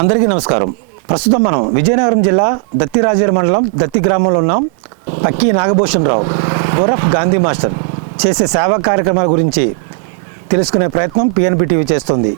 అందరికీ నమస్కారం. ప్రస్తుతం మనం విజయనగరం జిల్లా దత్తిరాజేరు మండలం దత్తి గ్రామంలో ఉన్నాం. పక్కి నాగభూషణ్ రావు గోరఫ్ గాంధీ మాస్టర్ చేసే సేవా కార్యక్రమాల గురించి తెలుసుకునే ప్రయత్నం పిఎన్బి టీవీ చేస్తుంది.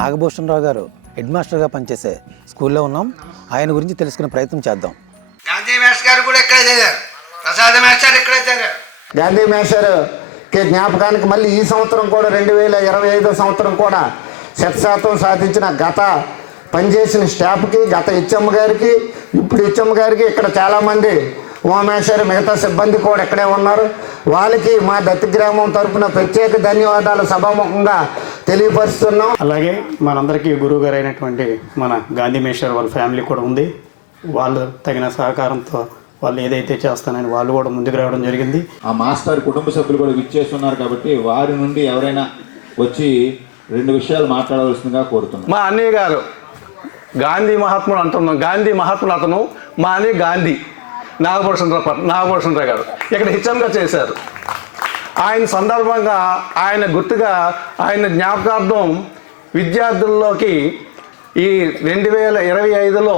నాగభూషణ్ రావు గారు హెడ్ మాస్టర్గా పనిచేసే స్కూల్లో ఉన్నాం. ఆయన గురించి తెలుసుకునే ప్రయత్నం చేద్దాం. గాంధీ మాస్టర్ గారు కూడా ఇక్కడే చదివారు. ప్రసాద్ మాస్టర్ ఇక్కడే చదివారు. గాంధీ మాస్టర్కి జ్ఞాపకానికి మళ్ళీ ఈ సంవత్సరం కూడా 2025 సంవత్సరం కూడా 100% సాధించిన గత పనిచేసిన స్టాఫ్కి, గత హెచ్ఎం గారికి, ఇప్పుడు హెచ్ఎం గారికి, ఇక్కడ చాలామంది ఉమామేశ్వరి మిగతా సిబ్బంది కూడా ఇక్కడే ఉన్నారు. వాళ్ళకి మా దత్తి గ్రామం తరఫున ప్రత్యేక ధన్యవాదాలు సభాముఖంగా తెలియపరుస్తున్నాం. అలాగే మనందరికీ గురువు గారు అయినటువంటి మన గాంధీ మేషర్ వాళ్ళ ఫ్యామిలీ కూడా ఉంది. వాళ్ళు తగిన సహకారంతో వాళ్ళు ఏదైతే చేస్తానని వాళ్ళు కూడా ముందుకు రావడం జరిగింది. ఆ మాస్టర్ కుటుంబ సభ్యులు కూడా విచ్చేస్తున్నారు కాబట్టి వారి నుండి ఎవరైనా వచ్చి 2 విషయాలు మాట్లాడవలసిందిగా కోరుతున్నాం. మా అన్నయ్య గారు గాంధీ మహాత్ముడు అంటున్నాం. గాంధీ మహాత్ముడు అతను. మా అన్నయ్య గాంధీ నాగభూషణ్ రావు గారు ఇక్కడ హెచ్ఎంగా చేశారు. ఆయన సందర్భంగా ఆయన గుర్తుగా ఆయన జ్ఞాపకార్థం విద్యార్థుల్లోకి ఈ 2025లో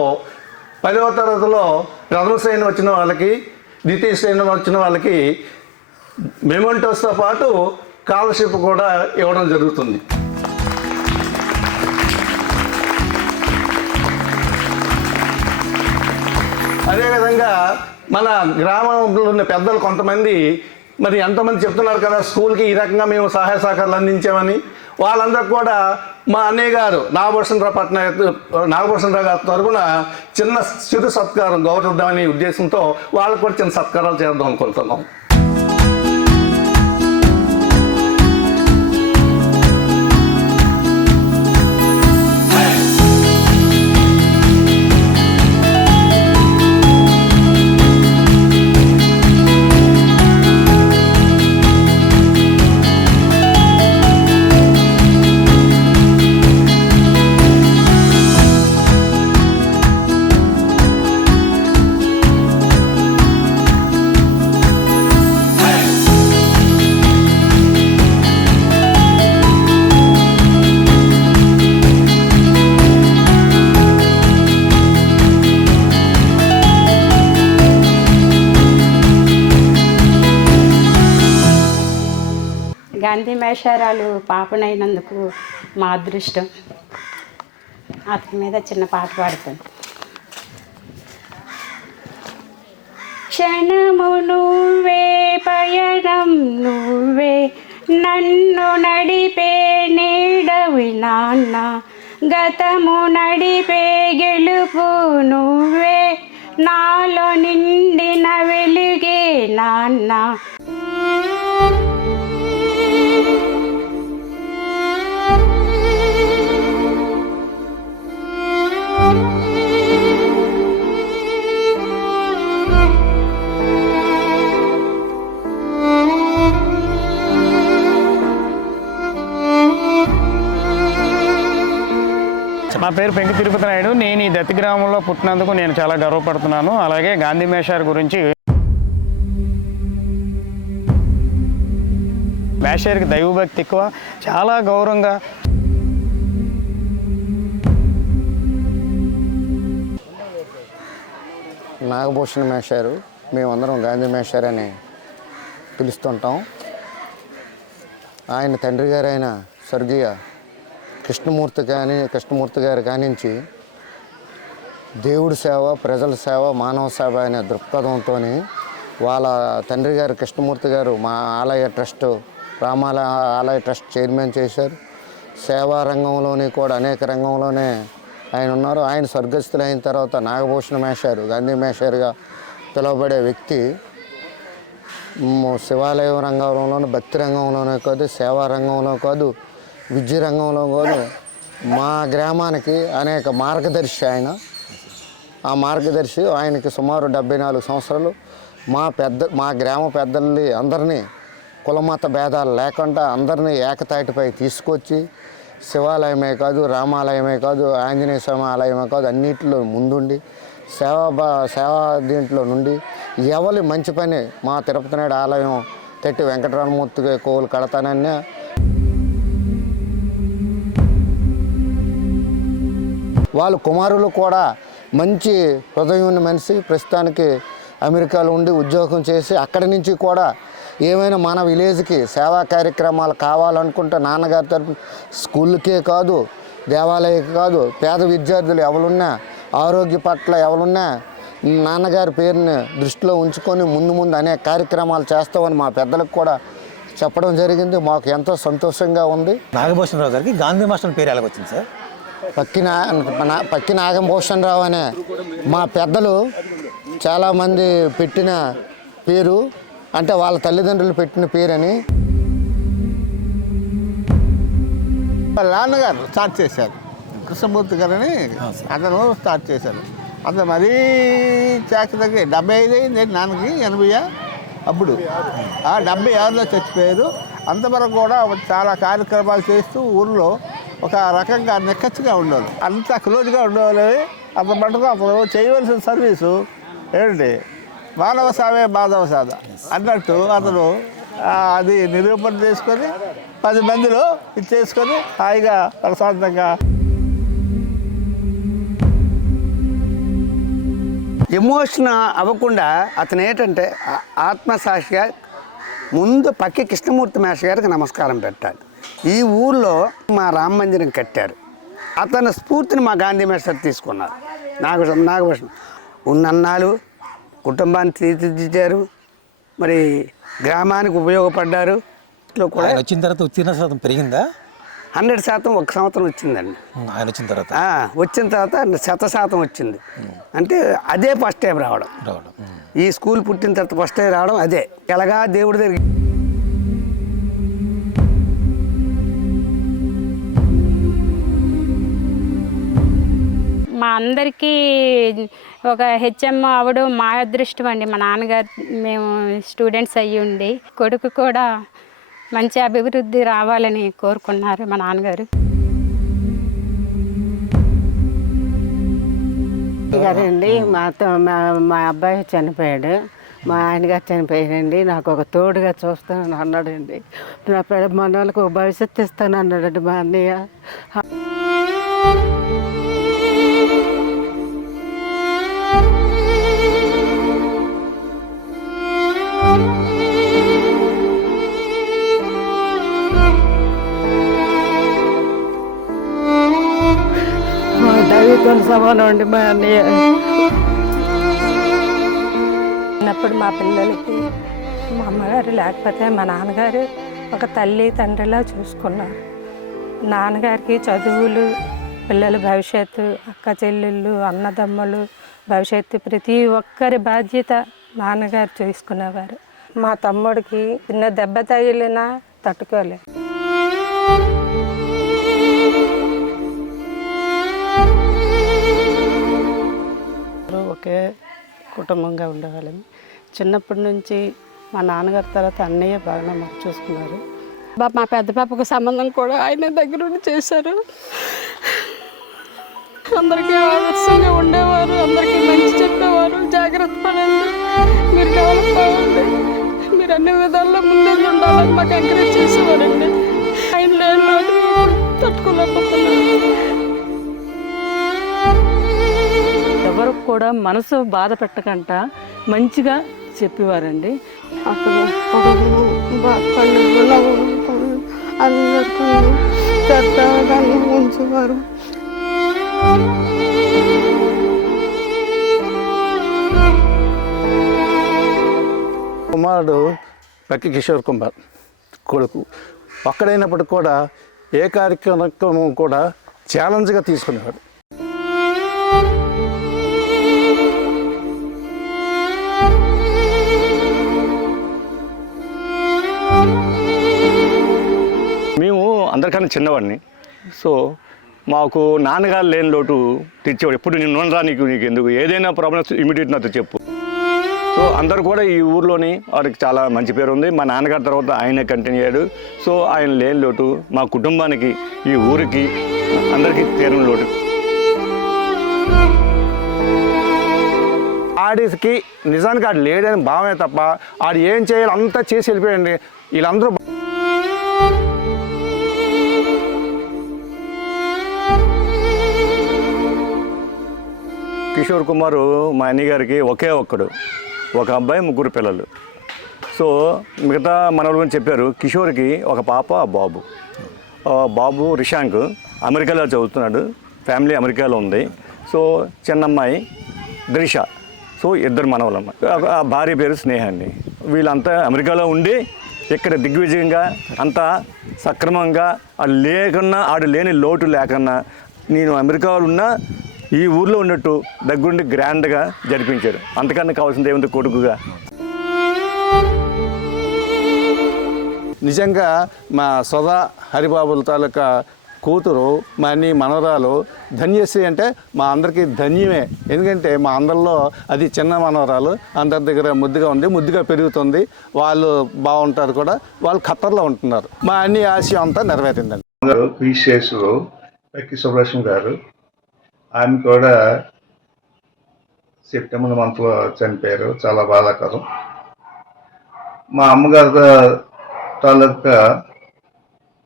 10వ తరగతిలో ప్రథమ శ్రేణి వచ్చిన వాళ్ళకి, ద్వితీయ శ్రేణి వచ్చిన వాళ్ళకి మెమెంటోస్తో పాటు స్కాలర్షిప్ కూడా ఇవ్వడం జరుగుతుంది. అదేవిధంగా మన గ్రామంలో ఉన్న పెద్దలు కొంతమంది మరి ఎంతమంది చెప్తున్నారు కదా స్కూల్కి ఈ రకంగా మేము సహాయ సహకారాలు అందించామని. వాళ్ళందరూ కూడా మా అన్నయ్య గారు నాగభూషణ్ రావు గారి తరఫున చిన్న చిరు సత్కారం గౌరవిద్దామనే ఉద్దేశంతో వాళ్ళకు కూడా చిన్న సత్కారాలు చేద్దాం అనుకుంటున్నాం. గాంధీ మేషారాలు పాపనైనందుకు మా అదృష్టం. అతని మీద చిన్న పాట పాడుతాను. క్షణము నువ్వే, పయనం నువ్వే, నన్ను నడిపే నీడవి నాన్న, గతము నడిపే గెలుపు నువ్వే, నాలో నిండిన వెలుగే నాన్న. నా పేరు పెంకి తిరుపతి నాయుడు. నేను ఈ దత్తి గ్రామంలో పుట్టినందుకు నేను చాలా గర్వపడుతున్నాను. అలాగే గాంధీ మేషార్ గురించి, మేషార్కి దైవభక్తి ఎక్కువ, చాలా గౌరవంగా నాగభూషణ్ మేషారు, మేమందరం గాంధీ మేషార్ అని పిలుస్తుంటాం. ఆయన తండ్రి గారైన స్వర్గీయ కృష్ణమూర్తి గారి కానించి దేవుడి సేవ, ప్రజల సేవ, మానవ సేవ అనే దృక్పథంతో వాళ్ళ తండ్రి గారు కృష్ణమూర్తి గారు మా ఆలయ ట్రస్ట్, రామాలయ ఆలయ ట్రస్ట్ చైర్మన్ చేశారు. సేవా రంగంలోని కూడా అనేక రంగంలోనే ఆయన ఉన్నారు. ఆయన స్వర్గస్థులైన తర్వాత నాగభూషణ మేషారు, గాంధీ మేషారుగా పిలువబడే వ్యక్తి శివాలయ రంగంలోనూ, భక్తి రంగంలోనే కాదు, సేవా రంగంలో కాదు, విద్య రంగంలో కాదు, మా గ్రామానికి అనేక మార్గదర్శి ఆయన. ఆ మార్గదర్శి ఆయనకి సుమారు 74 సంవత్సరాలు మా గ్రామ పెద్దల్ని అందరినీ కులమత భేదాలు లేకుండా అందరినీ ఏకతాటిపై తీసుకొచ్చి శివాలయమే కాదు, రామాలయమే కాదు, ఆంజనేయ స్వామి ఆలయమే కాదు, అన్నింటిలో ముందుండి సేవా దీంట్లో నుండి ఎవరి మంచి పని మా తిరుపతి నాయుడు ఆలయం తెట్టి వెంకటరమణమూర్తికి కోలు కడతానని వాళ్ళ కుమారులు కూడా మంచి హృదయం ఉన్న మనిషి. ప్రస్తుతానికి అమెరికాలో ఉండి ఉద్యోగం చేసి అక్కడి నుంచి కూడా ఏమైనా మన విలేజ్కి సేవా కార్యక్రమాలు కావాలనుకుంటే నాన్నగారి తరఫున స్కూళ్ళకే కాదు, దేవాలయకే కాదు, పేద విద్యార్థులు ఎవరున్నా, ఆరోగ్య పట్ల ఎవరున్నా నాన్నగారి పేరుని దృష్టిలో ఉంచుకొని ముందు అనేక కార్యక్రమాలు చేస్తామని మా పెద్దలకు కూడా చెప్పడం జరిగింది. మాకు ఎంతో సంతోషంగా ఉంది. నాగభూషణరావు గారికి గాంధీ మాస్టర్ పేరు ఎలాగ వచ్చింది సార్? పక్కి నాగభూషణరావు అనే మా పెద్దలు చాలామంది పెట్టిన పేరు, అంటే వాళ్ళ తల్లిదండ్రులు పెట్టిన పేరని. వాళ్ళ నాన్నగారు స్టార్ట్ చేశారు, కృష్ణమూర్తి గారని అతను స్టార్ట్ చేశారు. అతను మరీ చాకరికి 75 అయింది నాన్నకి, 80 అప్పుడు 76లో చచ్చిపోయారు. అంతవరకు కూడా చాలా కార్యక్రమాలు చేస్తూ ఊళ్ళో ఒక రకంగా నెక్కచ్చిగా ఉండేవాళ్ళు, అంత క్లోజ్గా ఉండేవాళ్ళు. అతను మటుకు అతను చేయవలసిన సర్వీసు ఏంటి, మానవ సావే మాధవ సాధ అన్నట్టు అతను అది నిరూపణ చేసుకొని 10 మందిలో ఇచ్చేసుకొని హాయిగా ప్రశాంతంగా. ఎమోషన్ అవ్వకుండా అతను ఏంటంటే ఆత్మసాక్షిగా ముందు పక్కి కృష్ణమూర్తి మేష గారికి నమస్కారం పెట్టాలి. ఈ ఊళ్ళో మా రామ మందిరం కట్టారు. అతని స్ఫూర్తిని మా గాంధీ మేస్టర్ తీసుకున్నారు. నాగభూషణం ఉన్నన్నాళ్ళు కుటుంబాన్ని తీర్చిదిద్దారు, మరి గ్రామానికి ఉపయోగపడ్డారు. కూడా వచ్చిన తర్వాత ఉత్తీర్ణ శాతం పెరిగిందా? 100% ఒక సంవత్సరం వచ్చిందండి. ఆయన వచ్చిన తర్వాత వచ్చిన తర్వాత 100% వచ్చింది. అంటే అదే ఫస్ట్ టైం రావడం. ఈ స్కూల్ పుట్టిన తర్వాత ఫస్ట్ టైం రావడం అదే. ఎలాగా దేవుడి దగ్గర మా అందరికీ ఒక హెచ్ఎం అవడం మా అదృష్టం అండి. మా నాన్నగారు మేము స్టూడెంట్స్ అయ్యి ఉండి కొడుకు కూడా మంచి అభివృద్ధి రావాలని కోరుకున్నారు మా నాన్నగారు. గారండి మా అబ్బాయి చనిపోయాడు, మా ఆయనగారు చనిపోయాడండి. నాకు ఒక తోడుగా చూస్తానని అన్నాడండి. నా మన వాళ్ళకి ఒక భవిష్యత్తు ఇస్తాను అన్నాడండి మా అన్నయ్య. సమానం అండి మా అన్నయ్య. చిన్నప్పుడు మా పిల్లలకి మా అమ్మగారు లేకపోతే మా నాన్నగారు ఒక తల్లి తండ్రిలా చూసుకున్నారు. నాన్నగారికి చదువులు, పిల్లల భవిష్యత్తు, అక్క చెల్లెళ్ళు, అన్నదమ్ములు భవిష్యత్తు ప్రతి ఒక్కరి బాధ్యత నాన్నగారు చూసుకునేవారు. మా తమ్ముడికి చిన్న దెబ్బ తగిలినా తట్టుకోలే. ఒకే కుటుంబంగా ఉండేవాళ్ళం. చిన్నప్పటి నుంచి మా నాన్నగారి తర్వాత అన్నయ్య బాగా మాకు చూసుకున్నారు. మా పెద్ద పాపకు సంబంధం కూడా ఆయన దగ్గర ఉండి చేశారు. అందరికీ ఆదర్శంగా ఉండేవారు, అందరికీ మంచి చెప్పేవారు. జాగ్రత్త పడండి, మీరు డెవలప్ అవ్వండి, మీరు అన్ని విధాల్లో ముందు ఉండాలని మాకు ఎంకరేజ్ చేసేవారండి. ఆయన లేని తట్టుకోలేకపోతున్నారు. ఎవరు కూడా మనసు బాధ పెట్టకుండా మంచిగా చెప్పేవారండి. అప్పుడు అందరికీ శ్రద్ధగా ఉంచేవారు. కుమారుడు పక్కి కిషోర్ కుమార్ కొడుకు ఒక్కడైనప్పటికి కూడా ఏ కార్యక్రమం కూడా ఛాలెంజ్గా తీసుకునేవాడు. మేము అందరికన్నా చిన్నవాడిని. సో మాకు నాన్నగారు లేని లోటు తెచ్చేవాడు. ఎప్పుడు నేను ఉండరా నీకు ఎందుకు ఏదైనా ప్రాబ్లమ్స్ ఇమీడియట్ నాతో చెప్పు. సో అందరు కూడా ఈ ఊర్లోని వాడికి చాలా మంచి పేరు ఉంది. మా నాన్నగారి తర్వాత ఆయనే కంటిన్యూ అయ్యాడు. సో ఆయన లేని లోటు మా కుటుంబానికి, ఈ ఊరికి, అందరికీ తీరని లోటు. ఆడికి నిజానికి ఆడు లేడని భావమే తప్ప ఆడు ఏం చేయాలి అంతా చేసి వెళ్ళిపోయాడండి. వీళ్ళందరూ కిషోర్ కుమార్ మా అన్నగారికి ఒకే ఒక్కడు, ఒక అబ్బాయి, 3 పిల్లలు. సో మిగతా మనవాళ్ళు గురించి చెప్పారు. కిషోర్కి ఒక పాప, బాబు. బాబు రిషాంక్ అమెరికాలో చదువుతున్నాడు. ఫ్యామిలీ అమెరికాలో ఉంది. సో చిన్నమ్మాయి ద్రిష. సో 2 మనవలమ్మ. ఆ భార్య పేరు స్నేహ అండి. వీళ్ళంతా అమెరికాలో ఉండి ఇక్కడ దిగ్విజయంగా అంతా సక్రమంగా ఆడు లేని లోటు లేకన్నా నేను అమెరికాలో ఉన్నా ఈ ఊర్లో ఉన్నట్టు దగ్గరుండి గ్రాండ్గా జరిపించాడు. అంతకన్నా కావాల్సింది ఏముంది కొడుకుగా. నిజంగా మా సోదా హరిబాబుల తాలూకా కూతురు, మా అన్ని మనవరాలు ధన్యశ్రీ అంటే మా అందరికీ ధన్యమే. ఎందుకంటే మా అందరిలో అది చిన్న మనవరాలు, అందరి దగ్గర ముద్దుగా ఉంది, ముద్దుగా పెరుగుతుంది. వాళ్ళు బాగుంటారు కూడా. వాళ్ళు ఖత్తర్లో ఉంటున్నారు. మా అన్ని ఆశయం అంతా నెరవేరిందండి. విశేషులు పక్కి సుబ్రహ్మణ్యం గారు, ఆమె కూడా సెప్టెంబర్ మంత్లో చనిపోయారు. చాలా బాధాకరం. మా అమ్మగారి తాలూకా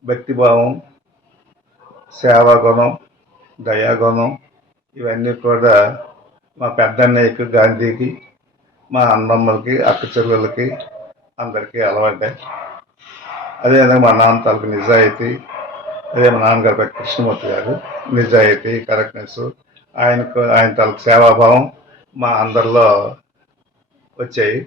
భక్తిభావం, సేవాగుణం, దయాగుణం ఇవన్నీ కూడా మా పెద్దన్నయ్యకి, గాంధీకి, మా అన్నమ్మలకి, అక్క చెల్లెలకి అందరికీ అలవాటే. అదేవిధంగా మా నాన్న తాలూకు నిజాయితీ, అదే మా నాన్నగారు పక్కి కృష్ణమూర్తి గారు నిజాయితీ, కరెక్ట్నెస్, ఆయన తాలూకు సేవాభావం మా అందరిలో వచ్చాయి.